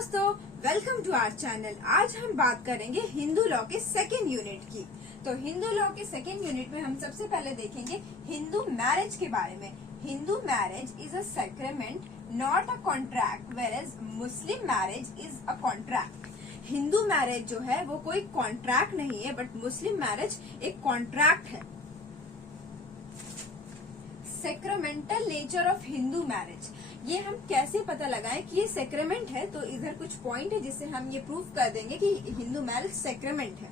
दोस्तों, welcome to our channel. आज हम बात करेंगे हिंदू लॉ के सेकेंड यूनिट की। तो हिंदू लॉ के सेकेंड यूनिट में हम सबसे पहले देखेंगे हिंदू मैरिज के बारे में। Hindu marriage is a sacrament not a contract, whereas Muslim marriage is a contract. Hindu marriage जो है वो कोई कॉन्ट्रैक्ट नहीं है, बट मुस्लिम मैरिज एक कॉन्ट्रैक्ट है। Sacramental nature of Hindu marriage, ये हम कैसे पता लगाएं कि ये सेक्रेमेंट है? तो इधर कुछ पॉइंट है जिससे हम ये प्रूफ कर देंगे कि हिंदू मैरिज सेक्रेमेंट है।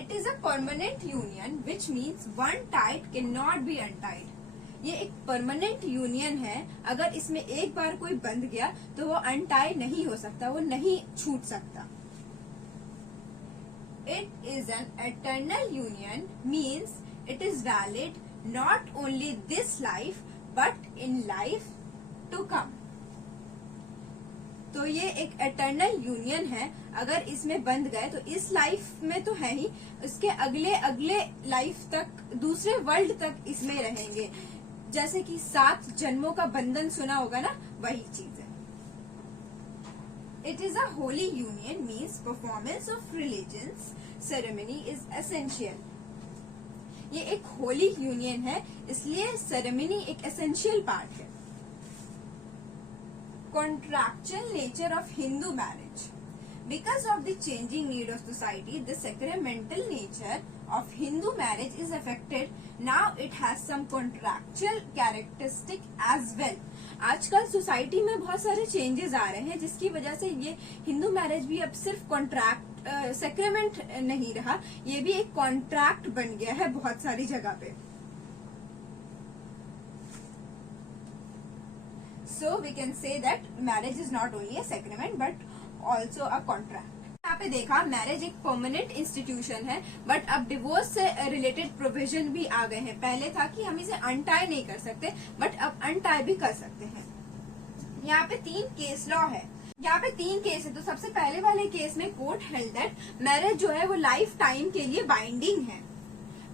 It is a permanent union which means one tied cannot be untied. ये एक परमानेंट यूनियन है, अगर इसमें एक बार कोई बंध गया तो वो अनटाई नहीं हो सकता, वो नहीं छूट सकता। It is an eternal union means it is valid not only this life but in life to come। तो ये एक एटर्नल यूनियन है, अगर इसमें बंध गए तो इस लाइफ में तो है ही, उसके अगले अगले लाइफ तक, दूसरे वर्ल्ड तक इसमें रहेंगे। जैसे कि 7 जन्मों का बंधन सुना होगा ना, वही चीज है। It is a holy union means performance of religions ceremony is essential. ये एक होली यूनियन है, इसलिए सेरेमनी एक एसेंशियल पार्ट है। Contractual nature of Hindu marriage, because of the changing need of society the sacramental nature of Hindu marriage is affected. Now it has some contractual characteristic as well. आजकल society में बहुत सारे changes आ रहे हैं, जिसकी वजह से ये हिंदू मैरिज भी अब सिर्फ कॉन्ट्रैक्ट सेक्रेमेंट नहीं रहा, ये भी एक कॉन्ट्रैक्ट बन गया है बहुत सारी जगह पे। So we can say that marriage is not only a sacrament but also a contract. यहाँ पे देखा, मैरिज एक परमानेंट इंस्टीट्यूशन है, बट अब डिवोर्स से रिलेटेड प्रोविजन भी आ गए हैं। पहले था कि हम इसे अनटाई नहीं कर सकते, बट अब अनटाई भी कर सकते हैं। यहाँ पे 3 केस लॉ है, यहाँ पे 3 केस है। तो सबसे पहले वाले केस में कोर्ट हेल्ड दैट मैरिज जो है वो लाइफ टाइम के लिए बाइंडिंग है,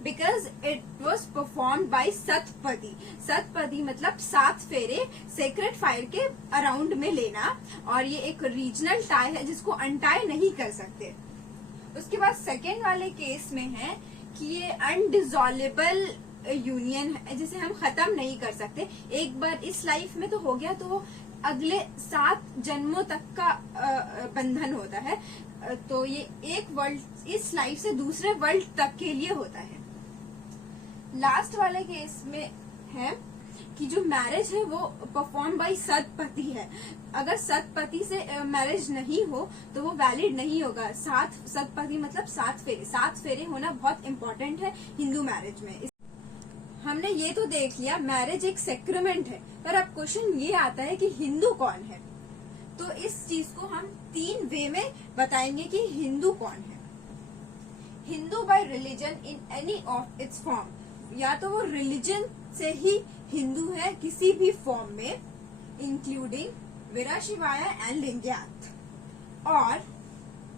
because it was performed by Satpathy. Satpathy मतलब 7 फेरे सेक्रेट फायर के अराउंड में लेना, और ये एक रीजनल टाई है जिसको अनटाई नहीं कर सकते। उसके बाद सेकेंड वाले केस में है कि ये अनडिसॉल्वेबल यूनियन है, जिसे हम खत्म नहीं कर सकते। एक बार इस लाइफ में तो हो गया तो वो अगले 7 जन्मों तक का बंधन होता है। तो ये एक वर्ल्ड, इस लाइफ से दूसरे वर्ल्ड तक के लिए होता है। लास्ट वाले केस में है कि जो मैरिज है वो परफॉर्म बाय सतपति है। अगर सतपति से मैरिज नहीं हो तो वो वैलिड नहीं होगा। 7 सतपति मतलब 7 फेरे, 7 फेरे होना बहुत इम्पोर्टेंट है हिंदू मैरिज में। हमने ये तो देख लिया मैरिज एक सेक्रेमेंट है, पर अब क्वेश्चन ये आता है कि हिंदू कौन है। तो इस चीज को हम 3 वे में बताएंगे कि हिंदू कौन है। Hindu bye religion in any of its form, या तो वो रिलीजन से ही हिंदू है किसी भी फॉर्म में, इंक्लूडिंग वीराशिवाय एंड लिंगायत, और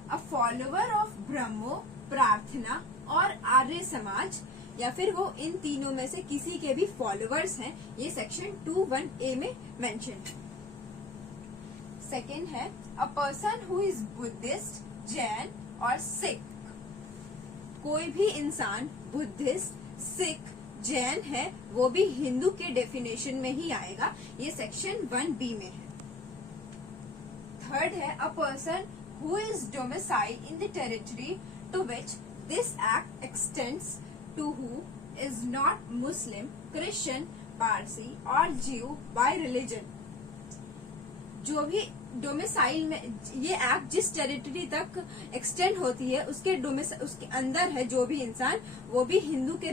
अ फॉलोवर ऑफ ब्रह्मो, प्रार्थना और आर्य समाज, या फिर वो इन तीनों में से किसी के भी फॉलोअर्स हैं। ये सेक्शन 21A में मेंशन है। सेकेंड है a person who is Buddhist, Jain और सिख। कोई भी इंसान बुद्धिस्ट, सिख, जैन है वो भी हिंदू के डेफिनेशन में ही आएगा। ये सेक्शन 1B में है। थर्ड है a person who is domicile in the territory to which this act extends to who is not Muslim, Christian, Parsi और Jew by religion। जो भी डोमिसाइल में, ये एक्ट जिस टेरिटरी तक एक्सटेंड होती है उसके अंदर है जो भी इंसान, वो भी हिंदू के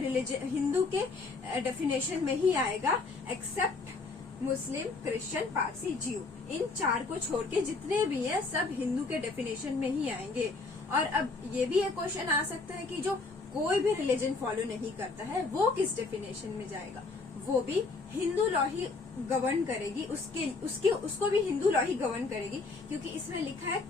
डेफिनेशन में ही आएगा, एक्सेप्ट मुस्लिम, क्रिश्चियन, पारसी, जीव। इन 4 को छोड़ के जितने भी है सब हिंदू के डेफिनेशन में ही आएंगे। और अब ये भी एक क्वेश्चन आ सकता है कि जो कोई भी रिलीजन फॉलो नहीं करता है वो किस डेफिनेशन में जाएगा? वो भी हिंदू लॉ ही गवर्न करेगी, उसको भी हिंदू लॉ ही गवर्न करेगी, क्योंकि इसमें लिखा है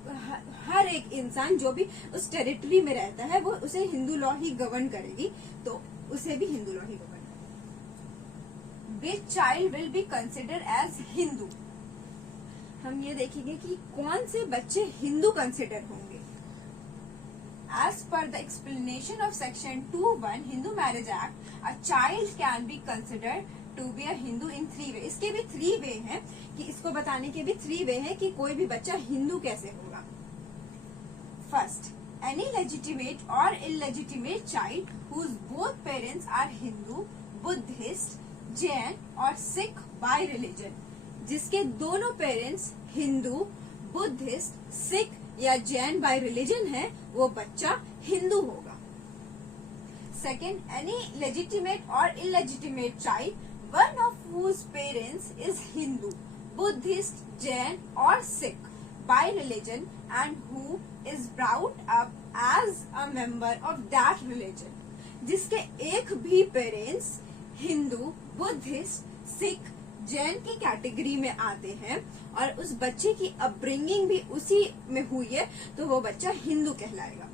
हर एक इंसान जो भी उस टेरिटरी में रहता है वो उसे हिंदू लॉ ही गवर्न करेगी, तो उसे भी हिंदू लॉ ही गवर्न करेगी। Which child will be considered as Hindu? हम ये देखेंगे कि कौन से बच्चे हिंदू कंसिडर होंगे। As per the explanation of section 2(1) Hindu Marriage Act, a child can be considered to be a Hindu in 3 way। इसके भी 3 वे हैं कि इसको बताने के भी 3 वे हैं कि कोई भी बच्चा हिंदू कैसे होगा। First, any legitimate or illegitimate child whose both parents are Hindu, Buddhist, Jain और Sikh by religion, जिसके दोनों पेरेंट्स हिंदू, बुद्धिस्ट, सिख या जैन बाय रिलीजन है, वो बच्चा हिंदू होगा। सेकेंड, एनी लेजिटिमेट और illegitimate child one of whose parents is Hindu, Buddhist, Jain और Sikh by religion and who is brought up as a member of that religion, जिसके एक भी पेरेंट्स हिंदू, बुद्धिस्ट, सिख, जैन की कैटेगरी में आते हैं और उस बच्चे की अपब्रिंगिंग भी उसी में हुई है, तो वो बच्चा हिंदू कहलाएगा।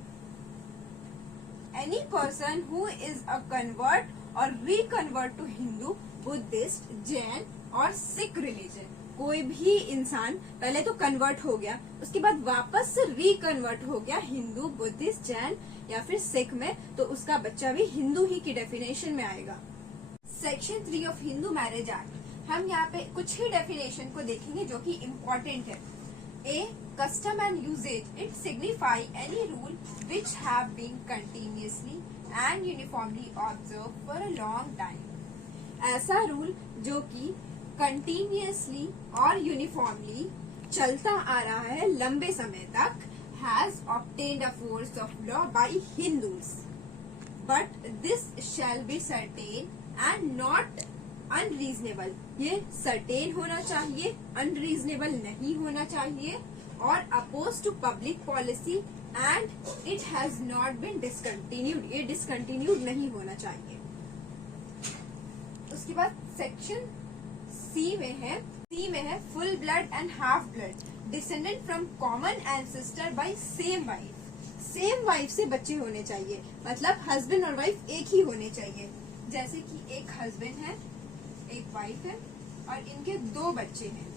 Any person who is a convert और reconvert to Hindu, Buddhist, Jain और सिख रिलीजन, कोई भी इंसान पहले तो कन्वर्ट हो गया, उसके बाद वापस से रिकन्वर्ट हो गया हिंदू, बुद्धिस्ट, जैन या फिर सिख में, तो उसका बच्चा भी हिंदू ही की डेफिनेशन में आएगा। Section 3 of Hindu marriage act, हम यहाँ पे कुछ ही डेफिनेशन को देखेंगे जो कि इम्पोर्टेंट है। A, custom and usages, it signify any rule which have been continuously and uniformly observe for a long time, ऐसा रूल जो कि कंटिन्यूअसली और यूनिफॉर्मली चलता आ रहा है लंबे समय तक, has obtained a force of law by Hindus, but this shall be certain and not unreasonable, ये सर्टेन होना चाहिए, अनरीजनेबल नहीं होना चाहिए, और opposed to public policy and it has not been discontinued, ये डिसकंटिन्यूड नहीं होना चाहिए। उसके बाद सेक्शन सी में है full blood and half blood descendant from common ancestor by same wife. Same wife से बच्चे होने चाहिए, मतलब हस्बैंड और वाइफ एक ही होने चाहिए। जैसे कि एक हस्बैंड है, एक वाइफ है और इनके 2 बच्चे हैं,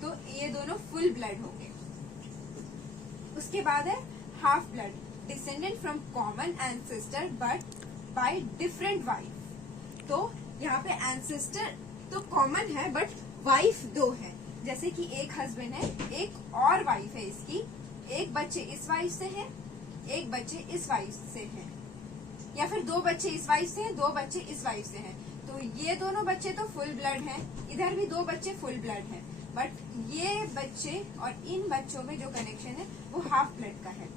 तो ये दोनों फुल ब्लड होंगे। उसके बाद है half blood descendant from common ancestor but by different wife. तो यहाँ पे एंसेस्टर तो कॉमन है बट वाइफ 2 है, जैसे कि एक हस्बैंड है, एक और वाइफ है इसकी, एक बच्चे इस वाइफ से है, एक बच्चे इस वाइफ से है, या फिर 2 बच्चे इस वाइफ से हैं, 2 बच्चे इस वाइफ से हैं, तो ये दोनों बच्चे तो फुल ब्लड हैं, इधर भी 2 बच्चे फुल ब्लड हैं, बट ये बच्चे और इन बच्चों में जो कनेक्शन है वो हाफ ब्लड का है।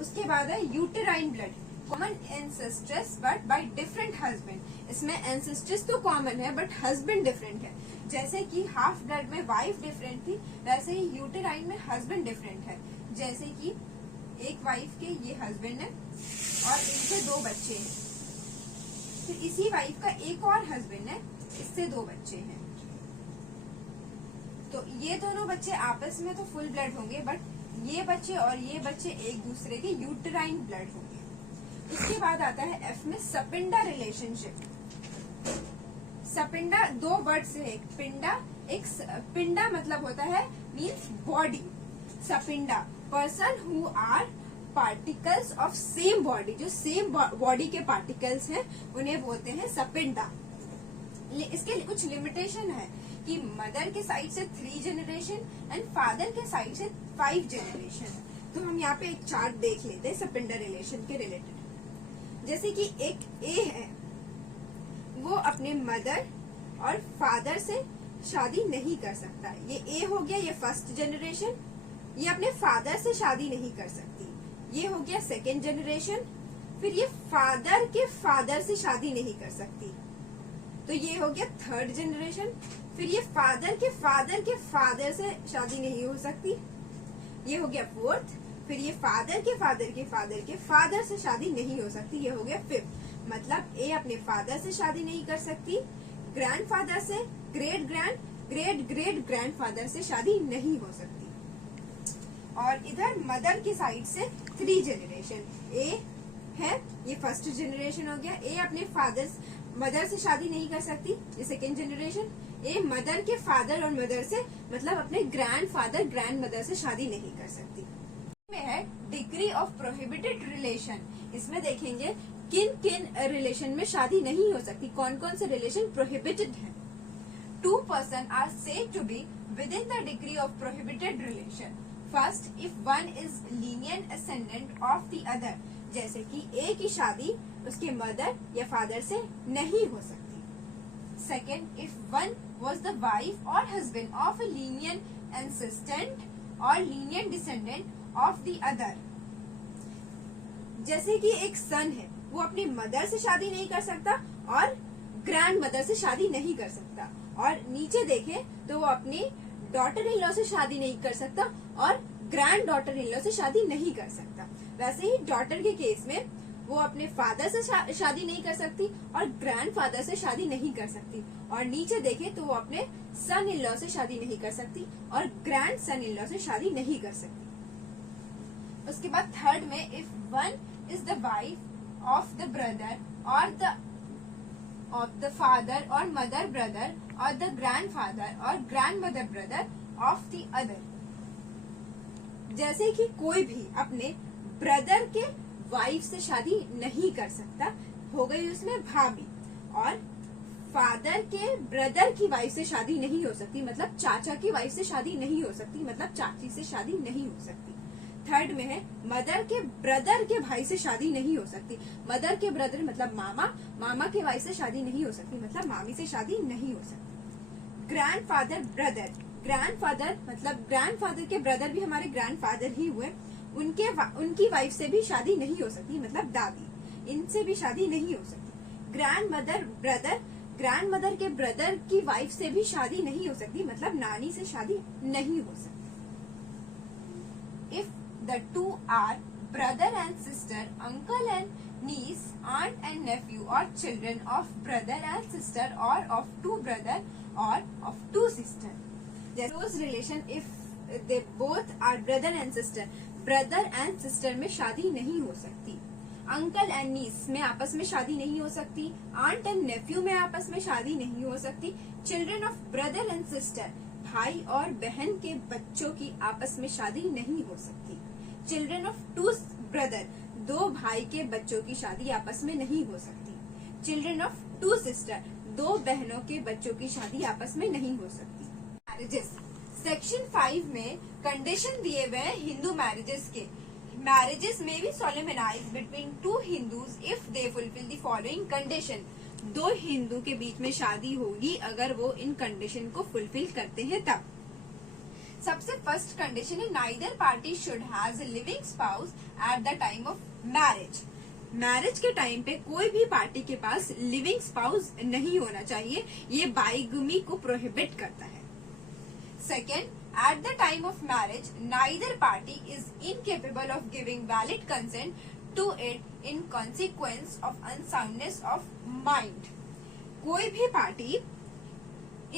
उसके बाद है uterine blood, common ancestress but by different husband. इसमें एंसेस्ट्रेस तो कॉमन है बट हस्बैंड डिफरेंट है, जैसे कि हाफ ब्लड में वाइफ डिफरेंट थी, वैसे ही यूटेराइन में हस्बैंड डिफरेंट है। जैसे कि एक वाइफ के ये हस्बैंड है और इनसे 2 बच्चे हैं, फिर इसी वाइफ का एक और हस्बैंड है, इससे 2 बच्चे हैं, तो ये दोनों बच्चे आपस में तो फुल ब्लड होंगे, बट ये बच्चे और ये बच्चे एक दूसरे के यूटेराइन ब्लड होंगे। उसके बाद आता है एफ में सपिंडा रिलेशनशिप। सपिंडा 2 वर्ड से है, एक पिंडा मतलब होता है means body, sapinda person who are particles of same body, जो सेम बॉडी के पार्टिकल्स हैं उन्हें बोलते हैं सपिंडा। इसके कुछ लिमिटेशन है कि मदर के साइड से 3 जनरेशन एंड फादर के साइड से 5 जनरेशन। तो हम यहाँ पे एक चार्ट देख लेते हैं सपिंडा रिलेशन के रिलेटेड। जैसे कि एक ए है, वो अपने मदर और फादर से शादी नहीं कर सकता, ये ए हो गया, ये फर्स्ट जनरेशन। ये अपने फादर से शादी नहीं कर सकती, ये हो गया सेकेंड जनरेशन। फिर ये फादर के फादर से शादी नहीं कर सकती, तो ये हो गया थर्ड जनरेशन। फिर ये फादर के फादर से शादी नहीं हो सकती, ये हो गया फोर्थ। फिर ये फादर के फादर से शादी नहीं हो सकती, ये हो गया फिफ्थ। मतलब ए अपने फादर से शादी नहीं कर सकती, ग्रैंडफादर से, ग्रेट ग्रैंडफादर से शादी नहीं हो सकती। और इधर मदर की साइड से 3 जनरेशन, ए है ये फर्स्ट जनरेशन हो गया, ए अपने मदर से शादी नहीं कर सकती, ये सेकेंड जनरेशन। ए मदर के फादर और मदर से मतलब अपने ग्रैंडफादर ग्रैंड मदर से शादी नहीं कर सकती। में है डिग्री ऑफ प्रोहिबिटेड रिलेशन। इसमें देखेंगे किन किन रिलेशन में शादी नहीं हो सकती, कौन कौन से रिलेशन प्रोहिबिटेड हैं। 2 persons are said to be within the degree of prohibited relation. First, if one is lineal ascendant of the other, जैसे कि एक की शादी उसके मदर या फादर से नहीं हो सकती। Second, if one was the wife or husband of a lineal ancestor or lineal descendant of the other, जैसे कि एक सन है वो अपनी मदर से शादी नहीं कर सकता और ग्रैंड मदर से शादी नहीं कर सकता, और नीचे देखें तो वो अपनी डॉटर इन लॉ से शादी नहीं कर सकता और ग्रैंड डॉटर इन लॉ से शादी नहीं कर सकता। वैसे ही डॉटर के केस में वो अपने फादर से शादी नहीं कर सकती और ग्रैंड फादर से शादी नहीं कर सकती, और नीचे देखें तो वो अपने सन इन लॉ से शादी नहीं कर सकती और ग्रैंड सन इन लॉ से शादी नहीं कर सकती। उसके बाद थर्ड में, if one is the wife of the brother और द फादर और मदर ब्रदर और द ग्रैंडफादर और grandmother brother of the other, जैसे कि कोई भी अपने ब्रदर के वाइफ से शादी नहीं कर सकता, हो गई उसमें भाभी, और फादर के ब्रदर की वाइफ से शादी नहीं हो सकती, मतलब चाचा की वाइफ से शादी नहीं हो सकती, मतलब चाची से शादी नहीं हो सकती। थर्ड में है मदर के ब्रदर के भाई से शादी नहीं हो सकती, मदर के ब्रदर मतलब मामा, मामा के वाइफ से शादी नहीं हो सकती, मतलब मामी से शादी नहीं हो सकती। ग्रैंडफादर ब्रदर, ग्रैंडफादर मतलब ग्रैंडफादर के ब्रदर भी हमारे ग्रैंडफादर ही हुए, उनकी वाइफ से भी शादी नहीं हो सकती, मतलब दादी, इनसे भी शादी नहीं हो सकती। ग्रैंडमदर ब्रदर, ग्रैंडमदर के ब्रदर की वाइफ से भी शादी नहीं हो सकती, मतलब नानी से शादी नहीं हो सकती। If the two are brother and sister, uncle and niece, aunt and nephew, or children of brother and sister, or of two brother or of two sister. Those relation if they both are brother and sister, brother and sister में शादी नहीं हो सकती। Uncle and नीस में आपस में शादी नहीं हो सकती, आंट एंड नेफ्यू में आपस में शादी नहीं हो सकती, children of brother and sister, भाई और बहन के बच्चों की आपस में शादी नहीं हो सकती। चिल्ड्रन ऑफ टू ब्रदर, दो भाई के बच्चों की शादी आपस में नहीं हो सकती। चिल्ड्रन ऑफ टू सिस्टर, दो बहनों के बच्चों की शादी आपस में नहीं हो सकती। मैरिजेस सेक्शन 5 में कंडीशन दिए हुए हैं हिंदू मैरिजेस के। मैरिजेस में be solemnized between two Hindus if they fulfil the following condition. दो हिंदू के बीच में शादी होगी अगर वो इन कंडीशन को फुलफिल करते हैं तब। सबसे फर्स्ट कंडीशन है neither party should has a living spouse eight the time of marriage. Marriage के टाइम पे कोई भी पार्टी के पास लिविंग स्पाउस नहीं होना चाहिए, ये बाइगमी को प्रोहिबिट करता है। Second, at the time of marriage neither party is incapable of giving valid consent to it in consequence of unsoundness of mind. कोई भी पार्टी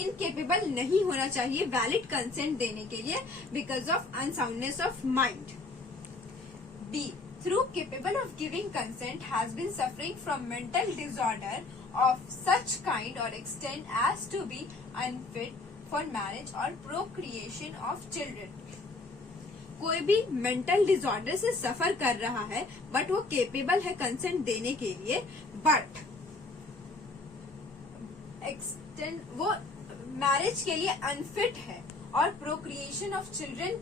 इनकेपेबल नहीं होना चाहिए वैलिड कंसेंट देने के लिए because of unsoundness of mind. B, through capable of giving consent has been suffering from mental disorder of such kind और extent as to be unfit for marriage और procreation of children. कोई भी mental disorder से सफर कर रहा है but वो capable है कंसेंट देने के लिए, बट वो मैरिज के लिए अनफिट है और प्रोक्रिएशन ऑफ चिल्ड्रन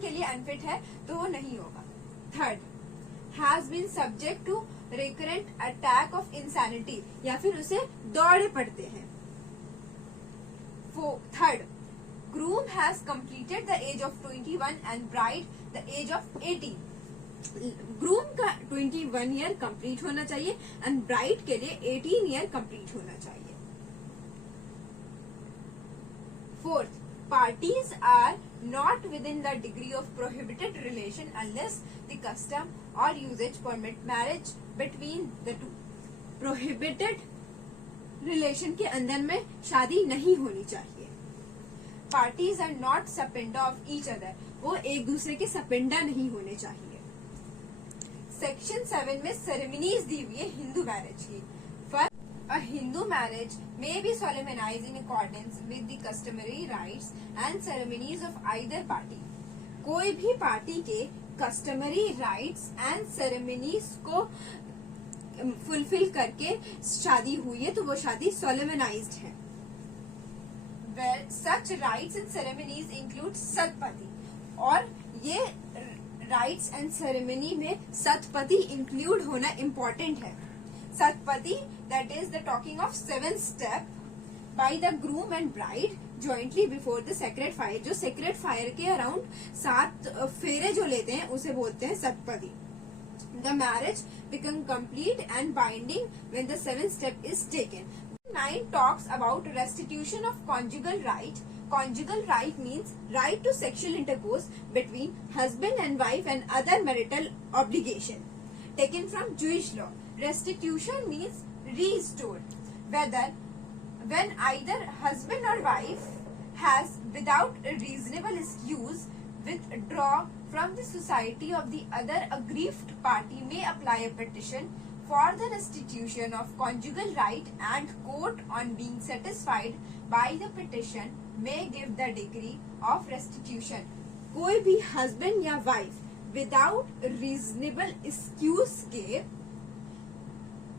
के लिए अनफिट है तो वो नहीं होगा। Third, has been subject to recurrent attack of insanity, या फिर उसे दौड़े पड़ते हैं। Third, groom has completed the age of 21 and bride the age of 18। Groom का 21 ईयर कंप्लीट होना चाहिए एंड ब्राइड के लिए 18 ईयर कंप्लीट होना चाहिए। Fourth, parties are not within the degree of prohibited relation unless the custom or usage permit marriage between the two. Prohibited relation के अंदर में शादी नहीं होनी चाहिए। Parties are not subpoena of each other. वो एक दूसरे के सपेंडा नहीं होने चाहिए। सेक्शन 7 में सेरेमनीज दी हुई है हिंदू मैरिज की। A Hindu marriage may be solemnized in accordance with the customary rites and ceremonies of either party. कोई भी पार्टी के customary rites and ceremonies को फुलफिल करके शादी हुई है तो वो शादी solemnized है. Where such rites and ceremonies include Satpathy, और ये rites and ceremony में सतपति include होना important है. Satpati, that is the talking of 7th step by the groom and bride jointly before the sacred fire. जो sacred fire के around 7 फेरे जो लेते हैं उसे बोलते हैं Satpathy. The marriage become complete and binding when the 7th step is taken. 9 talks about restitution of conjugal right. Conjugal right means right to sexual intercourse between husband and wife and other marital obligation. Taken from Jewish law. Restitution means restore, whether when either husband or wife has without a reasonable excuse withdraw from the society of the other aggrieved party may apply a petition for the restitution of conjugal right, and court on being satisfied by the petition may give the decree of restitution. कोई भी husband या wife without reasonable excuse के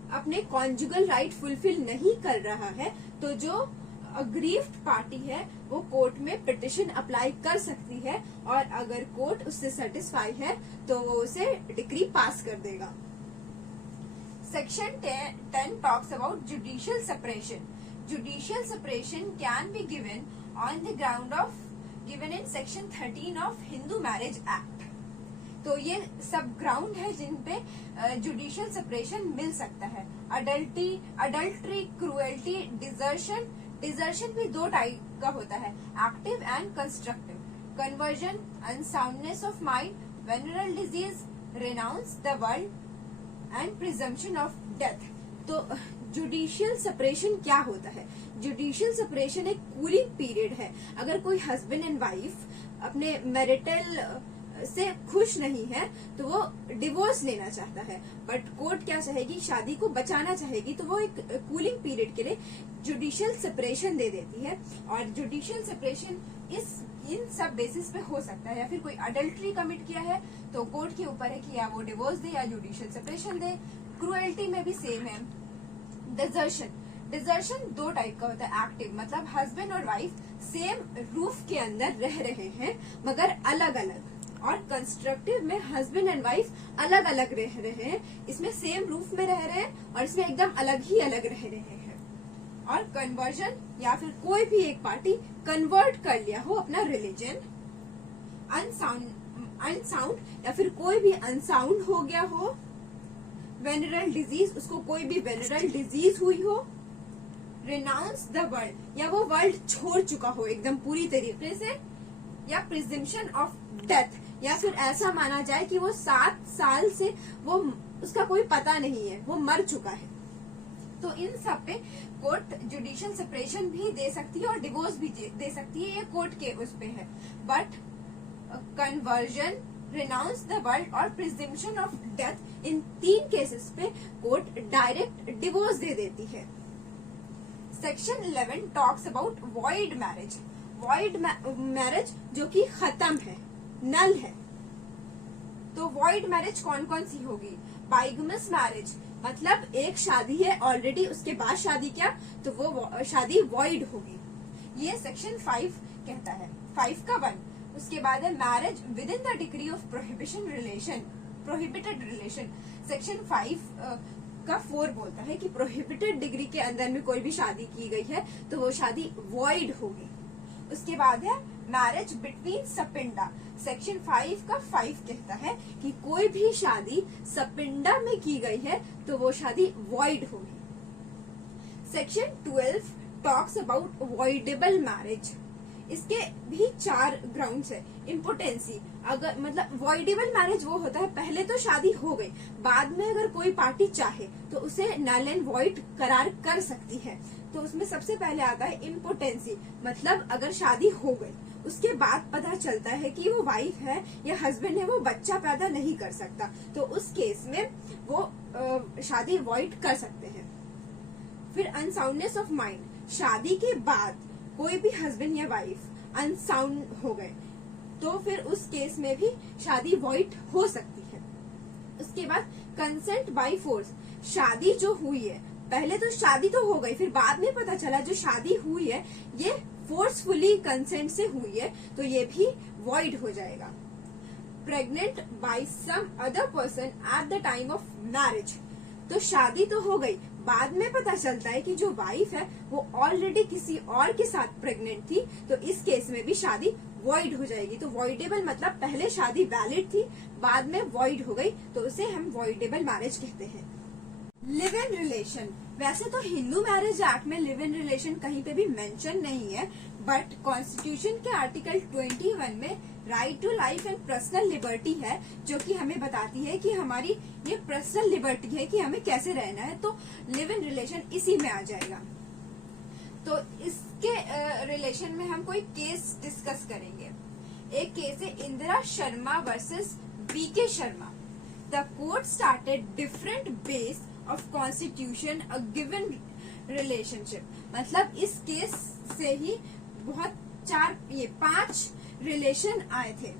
अपने conjugal right fulfil नहीं कर रहा है तो जो अग्रीव्ड पार्टी है वो कोर्ट में पिटिशन अप्लाई कर सकती है, और अगर कोर्ट उससे सेटिस्फाई है तो वो उसे डिक्री पास कर देगा. Section 10 talks about judicial separation. Judicial separation can be given on the ground of given in section 13 of Hindu marriage act. तो ये सब ग्राउंड है जिन पे जुडिशियल सेपरेशन मिल सकता है. Adultery, cruelty, desertion. डिजर्शन भी 2 टाइप का होता है, active and constructive. Conversion, unsoundness of mind, venereal disease, renounce the world and presumption of death. तो जुडिशियल सेपरेशन क्या होता है? जुडिशियल सेपरेशन एक कूलिंग पीरियड है. अगर कोई हस्बैंड एंड वाइफ अपने मैरिटल से खुश नहीं है तो वो डिवोर्स लेना चाहता है, बट कोर्ट क्या चाहेगी, शादी को बचाना चाहेगी, तो वो एक कूलिंग पीरियड के लिए जुडिशियल सेपरेशन दे देती है. और जुडिशियल सेपरेशन इन सब बेसिस पे हो सकता है. या फिर कोई अडल्ट्री कमिट किया है तो कोर्ट के ऊपर है कि या वो डिवोर्स दे या जुडिशियल सेपरेशन दे. क्रुएल्टी में भी सेम है. डिजर्शन. डिजर्शन 2 टाइप का होता है, एक्टिव मतलब हस्बैंड और वाइफ सेम रूफ के अंदर रह रहे हैं मगर अलग अलग, और कंस्ट्रक्टिव में हस्बैंड एंड वाइफ अलग अलग रह रहे हैं. इसमें सेम रूफ में रह रहे हैं और इसमें एकदम अलग ही अलग रह रहे हैं. और कन्वर्जन, या फिर कोई भी एक पार्टी कन्वर्ट कर लिया हो अपना रिलीजन. अनसाउंड या फिर कोई भी अनसाउंड हो गया हो. वेनरल डिजीज, उसको कोई भी वेनरल डिजीज हुई हो. रिनाउंस द वर्ल्ड, या वो वर्ल्ड छोड़ चुका हो एकदम पूरी तरीके से. या प्रिजम्पशन ऑफ डेथ, या फिर ऐसा माना जाए कि वो 7 साल से वो उसका कोई पता नहीं है, वो मर चुका है. तो इन सब पे कोर्ट जुडिशियल सेपरेशन भी दे सकती है और डिवोर्स भी दे सकती है. ये कोर्ट के उस पे है. But conversion, renounce the world और presumption of death, in 3 cases पे कोर्ट डायरेक्ट डिवोर्स दे देती है. Section 11 talks about void marriage. Void marriage जो कि खत्म है, नल है. तो वॉइड मैरिज कौन कौन सी होगी? बाइगमस मैरिज मतलब एक शादी है ऑलरेडी, उसके बाद शादी किया तो वो शादी वॉइड होगी. ये सेक्शन 5 कहता है. 5 का 1. उसके बाद है marriage with in the degree of prohibition relation, prohibited relation. Section 5 का 4 बोलता है कि प्रोहिबिटेड डिग्री के अंदर में कोई भी शादी की गई है तो वो शादी वॉइड होगी. उसके बाद है मैरिज बिटवीन सपिंडा. सेक्शन 5 का 5 कहता है कि कोई भी शादी सपिंडा में की गई है तो वो शादी वॉइड होगी. Section 12 talks about voidable marriage. इसके भी 4 ग्राउंड्स है. इम्पोर्टेंसी, अगर मतलब वॉइडेबल मैरिज वो होता है पहले तो शादी हो गई, बाद में अगर कोई पार्टी चाहे तो उसे नल एंड वॉइड करार कर सकती है. तो उसमें सबसे पहले आता है इम्पोर्टेंसी, मतलब अगर शादी हो गई उसके बाद पता चलता है कि वो वाइफ है या हस्बैंड है, वो बच्चा पैदा नहीं कर सकता, तो उस केस में वो शादी वॉइड कर सकते हैं. फिर अनसाउंडनेस ऑफ माइंड, शादी के बाद कोई भी हस्बैंड या वाइफ अनसाउंड हो गए तो फिर उस केस में भी शादी वॉइड हो सकती है। उसके बाद कंसेंट बाय फोर्स, शादी जो हुई है, पहले तो शादी तो हो गई, फिर बाद में पता चला जो शादी हुई है ये फोर्सफुली कंसेंट से हुई है, तो ये भी वॉइड हो जाएगा। Pregnant by some other person at the time of marriage, तो शादी तो हो गई, बाद में पता चलता है कि जो वाइफ है वो ऑलरेडी किसी और के साथ प्रेग्नेंट थी, तो इस केस में भी शादी वॉइड हो जाएगी। तो वॉइडेबल मतलब पहले शादी वैलिड थी, बाद में वॉइड हो गई, तो उसे हम वॉइडेबल मैरिज कहते हैं। लिव इन रिलेशन, वैसे तो हिंदू मैरिज एक्ट में लिव इन रिलेशन कहीं पे भी मेंशन नहीं है, बट कॉन्स्टिट्यूशन के आर्टिकल 21 में right to life and personal liberty है, जो कि हमें बताती है कि हमारी ये पर्सनल लिबर्टी है कि हमें कैसे रहना है, तो लिव इन रिलेशन इसी में आ जाएगा। तो इसके रिलेशन में हम कोई केस डिस्कस करेंगे। एक केस है Indira Sharma versus BK Sharma. The court started different base of constitution a given relationship, मतलब इस केस से ही बहुत 5 रिलेशन आए थे।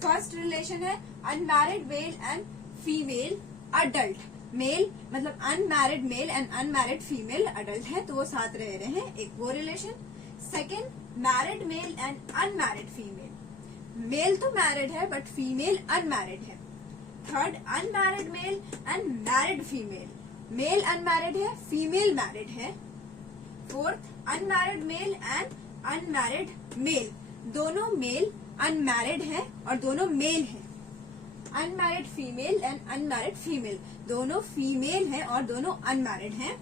फर्स्ट रिलेशन है unmarried male and female adult, male मतलब unmarried male and unmarried female adult है, तो वो साथ रह रहे हैं, एक वो relation. Second married male and unmarried female, male तो मैरिड है बट फीमेल अनमैरिड है। Third unmarried male and married female, male unmarried है, फीमेल मैरिड है। Fourth unmarried male and unmarried male, दोनों मेल अनमैरिड है और दोनों मेल है। Unmarried female and unmarried female, दोनों फीमेल है और दोनों अनमैरिड हैं।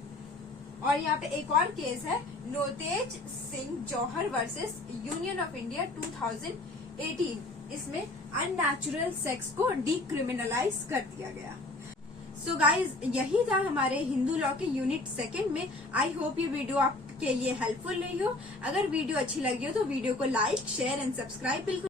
और यहाँ पे एक और केस है नोतेज सिंह जौहर वर्सेस यूनियन ऑफ इंडिया 2018, इसमें अननेचुरल सेक्स को डिक्रिमिनलाइज कर दिया गया। सो गाइज, यही था हमारे हिंदू लॉ के यूनिट 2 में। आई होप ये वीडियो आपके लिए हेल्पफुल रही हो। अगर वीडियो अच्छी लगी हो तो वीडियो को लाइक, शेयर एंड सब्सक्राइब बिल्कुल